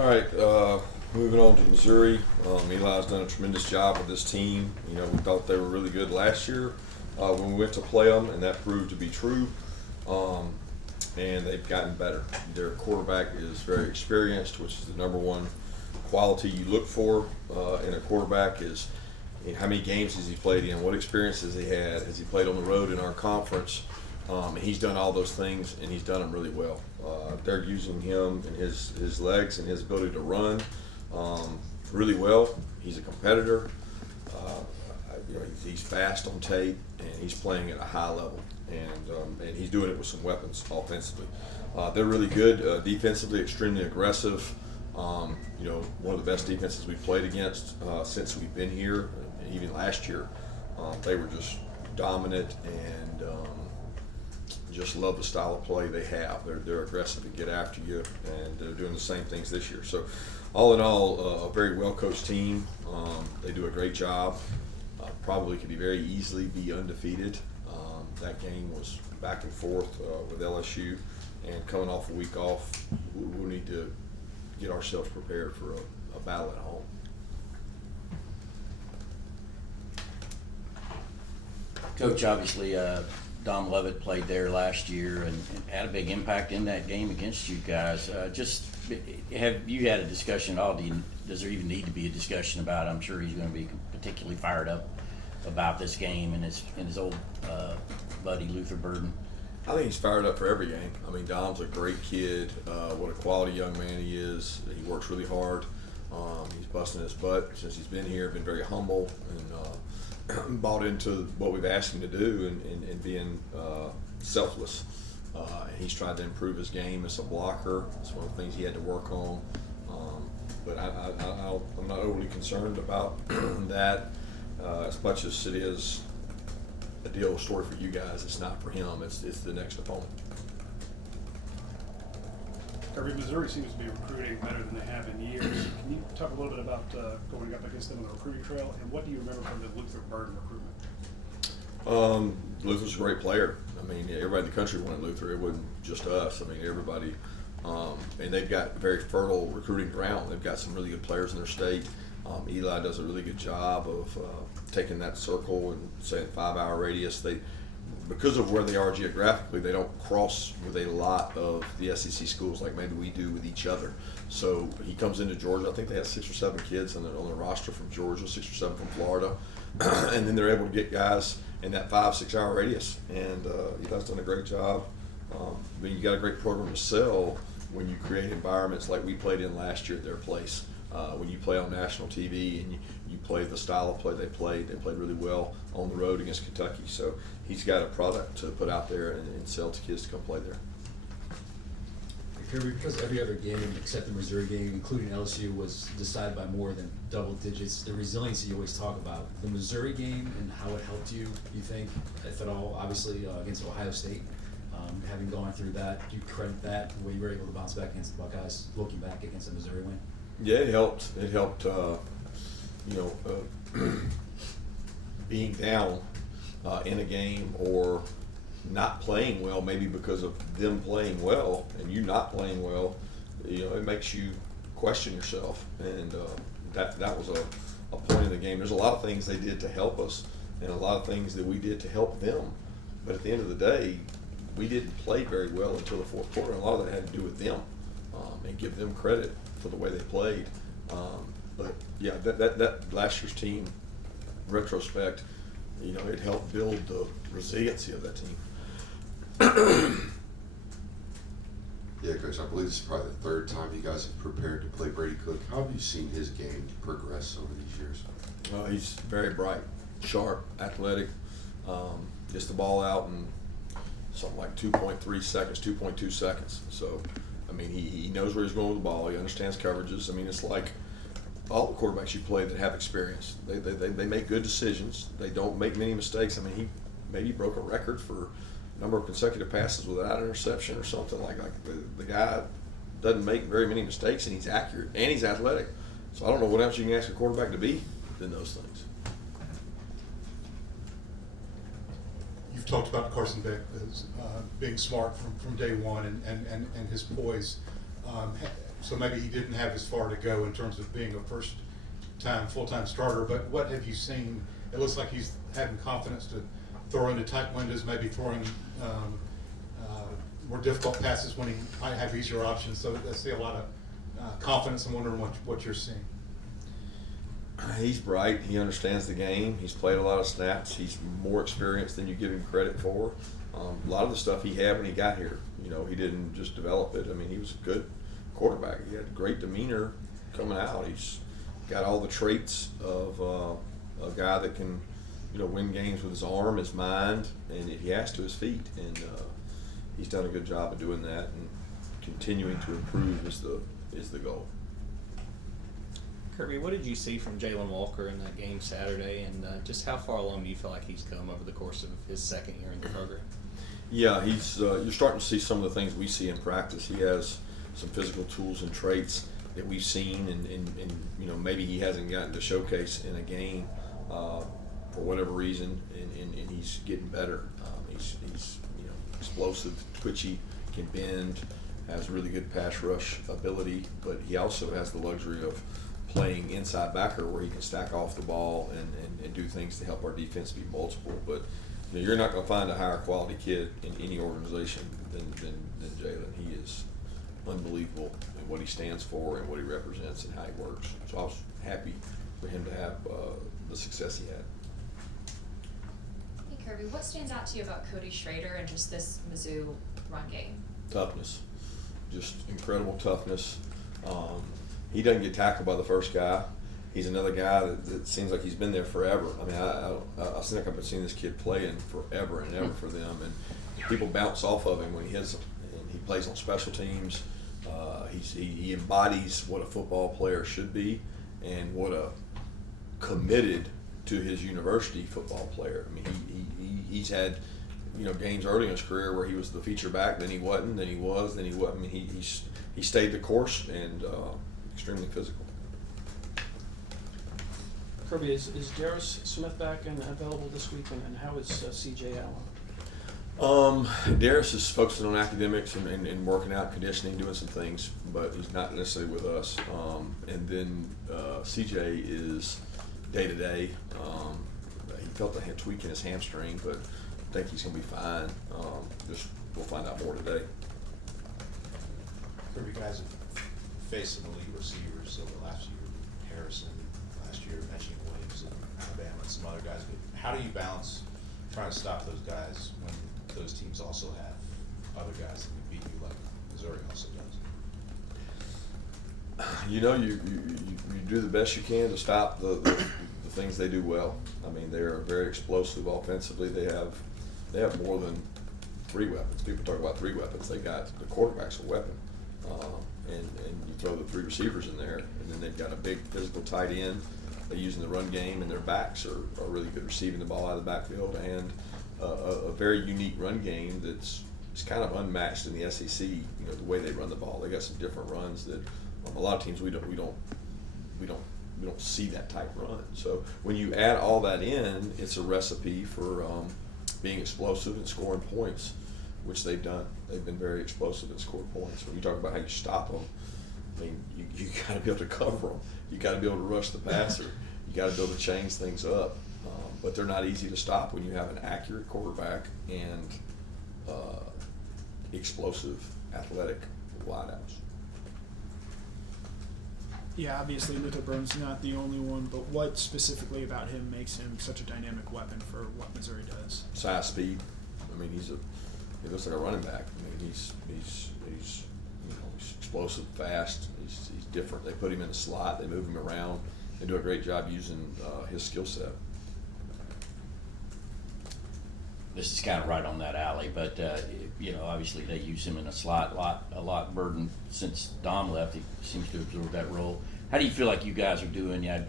All right, moving on to Missouri. Eli's done a tremendous job with this team. We thought they were really good last year when we went to play them, and that proved to be true. And they've gotten better. Their quarterback is very experienced, which is the number one quality you look for in a quarterback is how many games has he played in, what experience has he had, has he played on the road in our conference. And he's done all those things, and he's done them really well. They're using him and his legs and his ability to run really well. He's a competitor. He's fast on tape, and he's playing at a high level. And he's doing it with some weapons offensively. They're really good defensively, extremely aggressive. One of the best defenses we've played against since we've been here, and even last year. They were just dominant and just love the style of play they have. They're aggressive and get after you, and they're doing the same things this year. So all in all, a very well-coached team. They do a great job. Probably could be very easily be undefeated. That game was back and forth with LSU, and coming off a week off, we'll need to get ourselves prepared for a battle at home. Coach, obviously, Dom Lovett played there last year and had a big impact in that game against you guys. Have you had a discussion at all? Does there even need to be a discussion about it? I'm sure he's going to be particularly fired up about this game and his old buddy Luther Burden. I think he's fired up for every game. I mean, Dom's a great kid. What a quality young man he is. He works really hard. He's busting his butt since he's been here. Been very humble and bought into what we've asked him to do and being selfless. And he's tried to improve his game as a blocker. It's one of the things he had to work on. But I'm not overly concerned about that as much as it is a deal story for you guys. It's not for him. It's the next opponent. Kirby, Missouri seems to be recruiting better than they have in years. Can you talk a little bit about going up against them on the recruiting trail, and what do you remember from the Luther Burden recruitment? Luther's a great player. I mean, everybody in the country wanted Luther. It wasn't just us. I mean, everybody. And they've got very fertile recruiting ground. They've got some really good players in their state. Eli does a really good job of taking that circle and saying 5-hour radius. Because of where they are geographically, they don't cross with a lot of the SEC schools like maybe we do with each other. So he comes into Georgia. I think they have 6 or 7 kids on the roster from Georgia, 6 or 7 from Florida, and then they're able to get guys in that 5-6 hour radius. And Eli's done a great job. I mean, you got a great program to sell when you create environments like we played in last year at their place. When you play on national TV and you play the style of play they played really well on the road against Kentucky. So he's got a product to put out there and sell to kids to come play there. Kirby, because every other game except the Missouri game, including LSU, was decided by more than double digits, the resiliency you always talk about, the Missouri game and how it helped you think, if at all, obviously against Ohio State, having gone through that, do you credit that, the way you were able to bounce back against the Buckeyes, looking back against the Missouri win? Yeah, it helped. It helped, being down in a game or not playing well, maybe because of them playing well and you not playing well, it makes you question yourself. And that was a point in the game. There's a lot of things they did to help us and a lot of things that we did to help them. But at the end of the day, we didn't play very well until the fourth quarter. And a lot of that had to do with them and give them credit for the way they played. But yeah, that last year's team, retrospect, it helped build the resiliency of that team. Yeah, Coach, I believe this is probably the 3rd time you guys have prepared to play Brady Cook. How have you seen his game progress over these years? He's very bright, sharp, athletic, gets the ball out in something like 2.3 seconds, 2.2 seconds. So, I mean, he knows where he's going with the ball. He understands coverages. I mean, it's like all the quarterbacks you play that have experience. They make good decisions. They don't make many mistakes. I mean, he maybe broke a record for number of consecutive passes without an interception or something like the guy doesn't make very many mistakes, and he's accurate and he's athletic. So I don't know what else you can ask a quarterback to be than those things. You've talked about Carson Beck as being smart from day one and his poise. So maybe he didn't have as far to go in terms of being a first-time, full-time starter, but what have you seen? It looks like he's having confidence to throw into tight windows, maybe throwing more difficult passes when he might have easier options. So I see a lot of confidence. I'm wondering what you're seeing. He's bright. He understands the game. He's played a lot of snaps. He's more experienced than you give him credit for. A lot of the stuff he had when he got here, he didn't just develop it. I mean, he was a good quarterback. He had great demeanor coming out. He's got all the traits of a guy that can, win games with his arm, his mind, and if he has to, his feet. And he's done a good job of doing that, and continuing to improve is the goal. Kirby, what did you see from Jalen Walker in that game Saturday, and just how far along do you feel like he's come over the course of his second year in the program? Yeah, he's. You're starting to see some of the things we see in practice. He has some physical tools and traits that we've seen, and maybe he hasn't gotten to showcase in a game for whatever reason, and he's getting better. He's explosive, twitchy, can bend, has really good pass rush ability, but he also has the luxury of playing inside backer where he can stack off the ball and do things to help our defense be multiple. But you're not going to find a higher quality kid in any organization than Jalen. He is unbelievable in what he stands for and what he represents and how he works. So I was happy for him to have the success he had. Hey Kirby, what stands out to you about Cody Schrader and just this Mizzou run game? Toughness, just incredible toughness. He doesn't get tackled by the first guy. He's another guy that seems like he's been there forever. I mean, I seem like I've been seeing this kid playing forever and ever for them, and people bounce off of him when he hits them. And he plays on special teams. He embodies what a football player should be, and what a committed to his university football player. I mean, he's had games early in his career where he was the feature back, then he wasn't, then he was, then he wasn't. I mean, he stayed the course and extremely physical. Kirby, is Darius Smith back and available this week, and how is CJ Allen? Darius is focusing on academics and working out, conditioning, doing some things, but he's not necessarily with us. And then CJ is day to day. He felt a tweak in his hamstring, but I think he's going to be fine. We'll find out more today. Kirby, guys have faced some elite receivers over the last year. Harrison last year, mentioning Williams and Alabama and some other guys. But how do you balance trying to stop those guys when those teams also have other guys that can beat you like Missouri also does? You do the best you can to stop the things they do well. I mean, they're very explosive offensively. They have more than 3 weapons. People talk about 3 weapons. They got the quarterback's a weapon, and you throw the 3 receivers in there, and then they've got a big physical tight end. They use in the run game, and their backs are really good receiving the ball out of the backfield, and a very unique run game that's kind of unmatched in the SEC. The way they run the ball. They got some different runs that a lot of teams we don't see that type run. So when you add all that in, it's a recipe for being explosive and scoring points, which they've done. They've been very explosive and scored points. When you talk about how you stop them, I mean, you got to be able to cover them. You got to be able to rush the passer. You got to be able to change things up. But they're not easy to stop when you have an accurate quarterback and explosive, athletic wideouts. Yeah, obviously Luther Burns not the only one, but what specifically about him makes him such a dynamic weapon for what Missouri does? Size, speed. I mean, he looks like a running back. I mean, he's explosive, fast. He's different. They put him in the slot. They move him around. They do a great job using his skill set. This is kind of right on that alley, but obviously they use him in a slot a lot. Burden, since Dom left, he seems to absorb that role. How do you feel like you guys are doing? A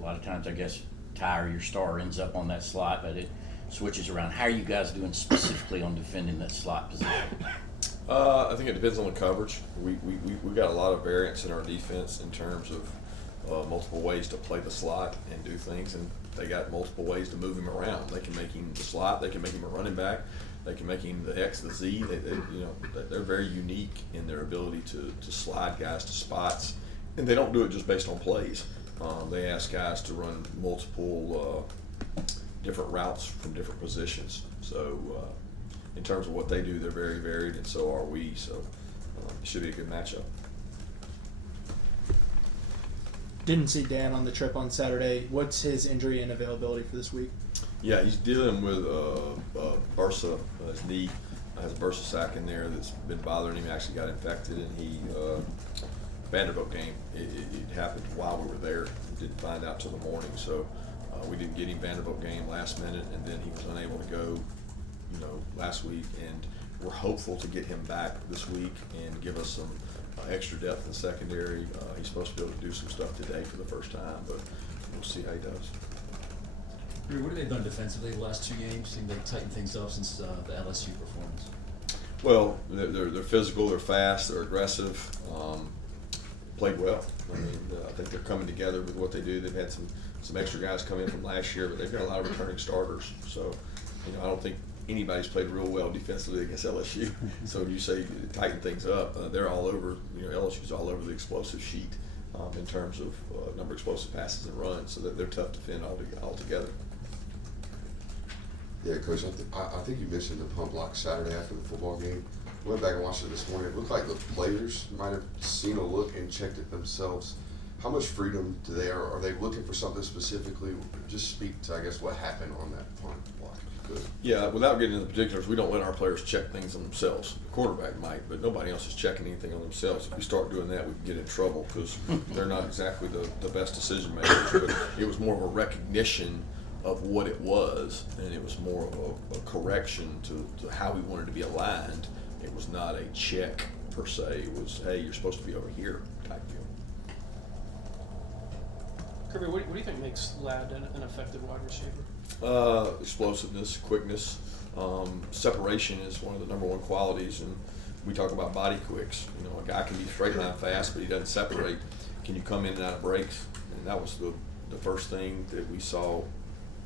lot of times, I guess, Tyre, your star, ends up on that slot, but it switches around. How are you guys doing specifically on defending that slot position? I think it depends on the coverage. We got a lot of variance in our defense in terms of multiple ways to play the slot and do things, and they got multiple ways to move him around. They can make him the slot. They can make him a running back. They can make him the X, the Z. They're very unique in their ability to slide guys to spots, and they don't do it just based on plays. They ask guys to run multiple different routes from different positions. So in terms of what they do, they're very varied, and so are we. So it should be a good matchup. Didn't see Dan on the trip on Saturday. What's his injury and availability for this week? Yeah, he's dealing with bursa. His knee has a bursa sac in there that's been bothering him. He actually got infected, and he Vanderbilt game. It happened while we were there. Didn't find out till the morning, so we didn't get him Vanderbilt game last minute, and then he was unable to go, last week. And we're hopeful to get him back this week and give us some extra depth in secondary. He's supposed to be able to do some stuff today for the first time, but we'll see how he does. What have they done defensively the last 2 games? Seem they tightened things up since the LSU performance. Well, they're physical, they're fast, they're aggressive. Played well. I mean, I think they're coming together with what they do. They've had some extra guys come in from last year, but they've got a lot of returning starters. So, I don't think anybody's played real well defensively against LSU. So when you say tighten things up, they're all over. LSU's all over the explosive sheet in terms of number of explosive passes and runs. So they're tough to defend altogether. Yeah, Coach, I think you mentioned the pump block Saturday after the football game. I went back and watched it this morning. It looked like the players might have seen a look and checked it themselves. How much freedom do they are they looking for something specifically? Just speak to, I guess, what happened on that punt block. Good. Yeah, without getting into the particulars, we don't let our players check things on themselves. The quarterback might, but nobody else is checking anything on themselves. If we start doing that, we can get in trouble because they're not exactly the best decision makers. But it was more of a recognition of what it was, and it was more of a correction to how we wanted to be aligned. It was not a check per se. It was, hey, you're supposed to be over here type deal. Kirby, what do you think makes Ladd an effective wide receiver? Explosiveness, quickness, separation is one of the number one qualities, and we talk about body quicks. A guy can be straight line fast, but he doesn't separate. Can you come in and out of breaks? And that was the first thing that we saw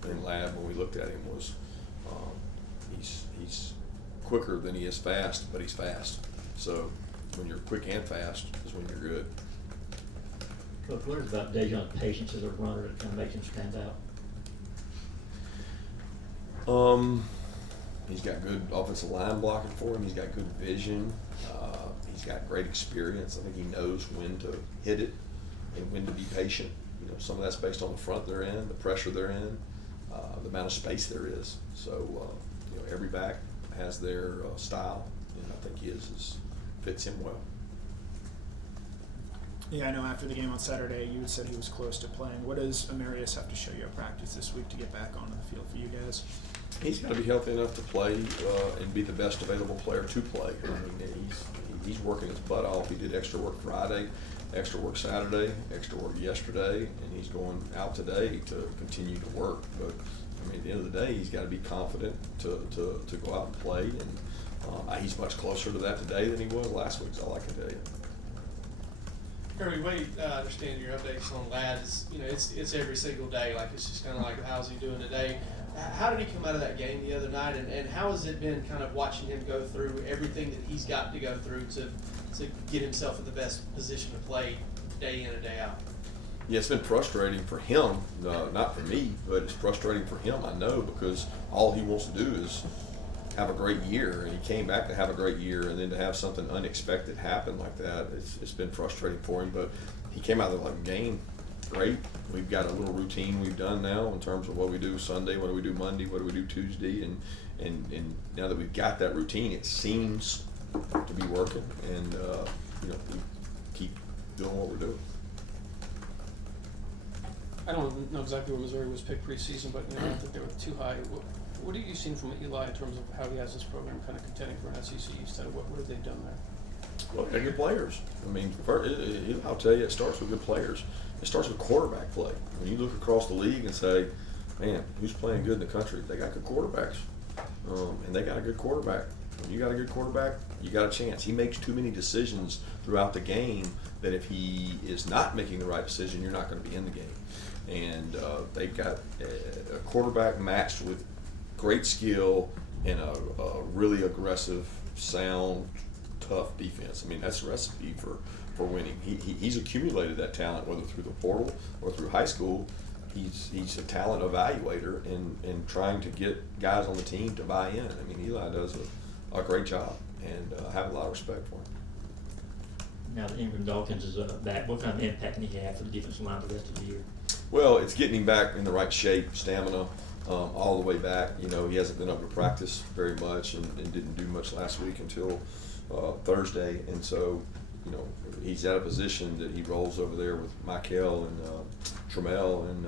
in Ladd when we looked at him was he's quicker than he is fast, but he's fast. So when you're quick and fast is when you're good. Coach, what is about Dejon's patience as a runner that kind of makes him stand out? He's got good offensive line blocking for him. He's got good vision. He's got great experience. I think he knows when to hit it and when to be patient. Some of that's based on the front they're in, the pressure they're in, the amount of space there is. So, every back has their style, and I think his fits him well. Yeah, I know after the game on Saturday, you said he was close to playing. What does Amarius have to show you at practice this week to get back onto the field for you guys? He's got to be healthy enough to play and be the best available player to play. I mean, he's working his butt off. He did extra work Friday, extra work Saturday, extra work yesterday, and he's going out today to continue to work. But at the end of the day, he's got to be confident to go out and play. And he's much closer to that today than he was last week. Is all I can tell you. Kirby, way understand your updates on Ladd is, it's every single day. Like, it's just kind of like, how's he doing today? How did he come out of that game the other night, and how has it been kind of watching him go through everything that he's got to go through to get himself in the best position to play day in and day out? Yeah, it's been frustrating for him, not for me, but it's frustrating for him, I know, because all he wants to do is have a great year, and he came back to have a great year, and then to have something unexpected happen like that, it's been frustrating for him. But he came out of the game great. We've got a little routine we've done now in terms of what we do Sunday, what do we do Monday, what do we do Tuesday, and now that we've got that routine, it seems to be working, and we keep doing what we're doing. I don't know exactly where Missouri was picked preseason, but I don't think they were too high. What have you seen from Eli in terms of how he has this program kind of contending for an SEC East? What have they done there? Well, they're good players. I'll tell you, it starts with good players. It starts with quarterback play. When you look across the league and say, man, who's playing good in the country? They got good quarterbacks, and they got a good quarterback. When you got a good quarterback, you got a chance. He makes too many decisions throughout the game that if he is not making the right decision, you're not going to be in the game. And they've got a quarterback matched with great skill and a really aggressive, sound, tough defense. I mean, that's a recipe for winning. He's accumulated that talent, whether through the portal or through high school. He's a talent evaluator and trying to get guys on the team to buy in. I mean, Eli does a great job, and I have a lot of respect for him. Now that Ingram Dawkins is back, what kind of impact can he have for the defensive line the rest of the year? Well, it's getting him back in the right shape, stamina, all the way back. You know, he hasn't been able to practice very much and didn't do much last week until Thursday. And so, you know, he's at a position that he rolls over there with Michael and Trammell, and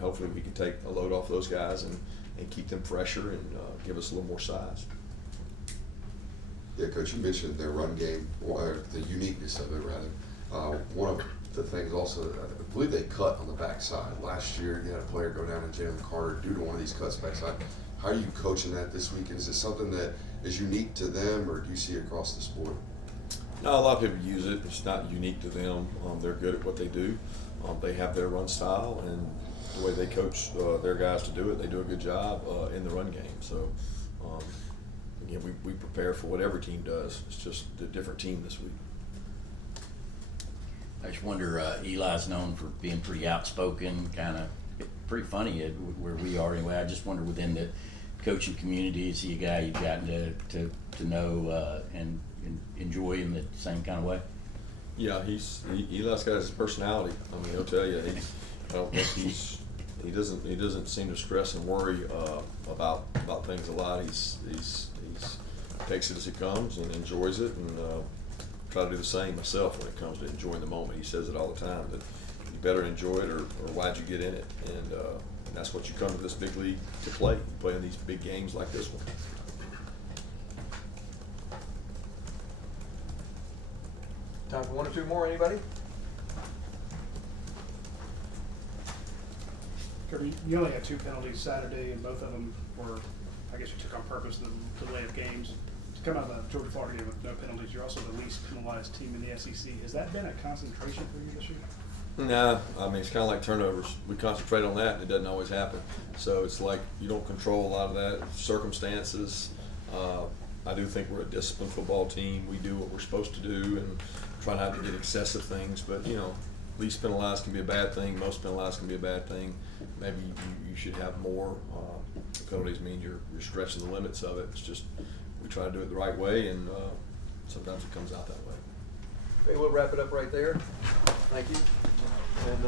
hopefully we can take a load off those guys and keep them fresher and give us a little more size. Yeah, Coach, you mentioned their run game, or the uniqueness of it, rather. One of the things also, I believe they cut on the backside. Last year, you had a player go down in Jalen Carter due to one of these cuts backside. How are you coaching that this week? And is it something that is unique to them, or do you see it across the sport? No, a lot of people use it. It's not unique to them. They're good at what they do. They have their run style, and the way they coach their guys to do it, they do a good job in the run game. So, again, we prepare for what every team does. It's just a different team this week. I just wonder, Eli's known for being pretty outspoken, kind of pretty funny where we are anyway. I just wonder within the coaching community, is he a guy you've gotten to know and enjoy in the same kind of way? Yeah, Eli's got his personality. I mean, he'll tell you. I don't think he doesn't seem to stress and worry about things a lot. He's takes it as it comes and enjoys it, and try to do the same myself when it comes to enjoying the moment. He says it all the time, that you better enjoy it, or why'd you get in it? And that's what you come to this big league to play. You play in these big games like this one. Time for one or two more, anybody? Kirby, you only had 2 penalties Saturday, and both of them were, I guess you took on purpose the delay of games. To come out of the Georgia-Florida game with no penalties, you're also the least penalized team in the SEC. Has that been a concentration for you this year? No, I mean, it's kind of like turnovers. We concentrate on that, and it doesn't always happen. So it's like you don't control a lot of that. Circumstances. I do think we're a disciplined football team. We do what we're supposed to do and try not to get excessive things. But, you know, least penalized can be a bad thing. Most penalized can be a bad thing. Maybe you should have more. Penalties mean you're stretching the limits of it. It's just we try to do it the right way, and sometimes it comes out that way. Okay, we'll wrap it up right there. Thank you. And